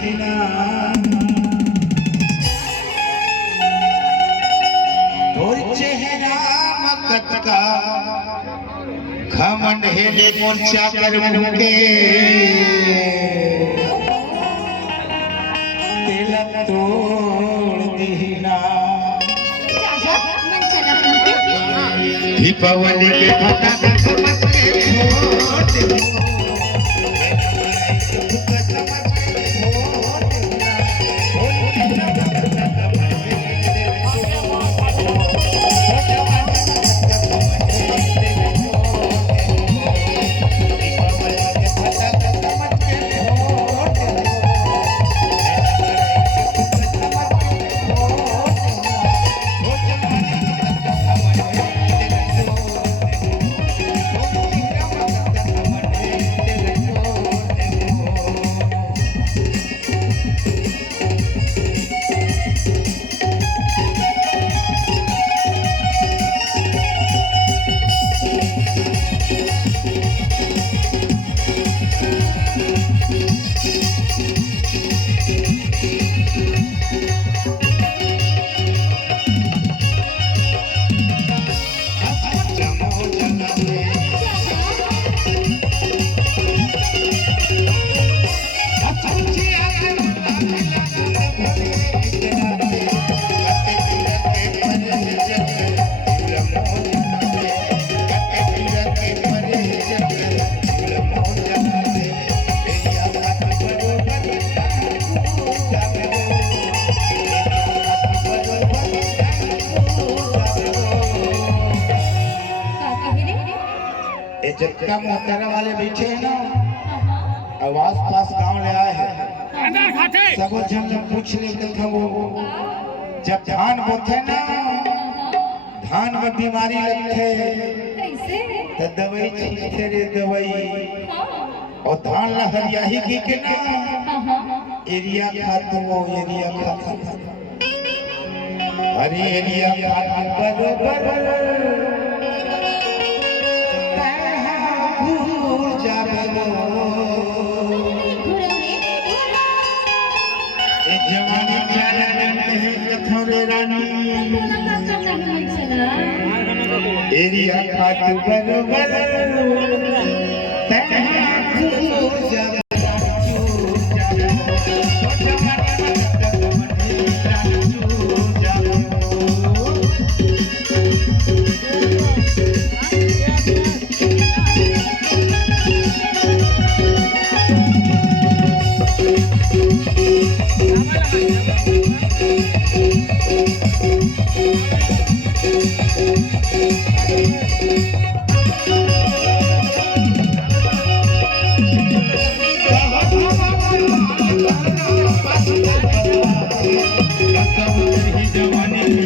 दीना तोर चेहरा मकत का घमंड हेले मोर्चा कर मुके तिलक तोड़ दीना दीपावली के फटाके समझ के छोड़ दे जितना मोहतरा वाले बैठे हैं ना आवाज पास गांव ले आए हैं सब जन पूछ लेते थे वो जब धान बोते ना धान में बीमारी लगते तो दवाई छींचते रे दवाई और धान लहरिया ही की के ना एरिया खातू वो एरिया खातू अरे एरिया खातू बरोबर जवानी एरिया खातू बरोबर जवानी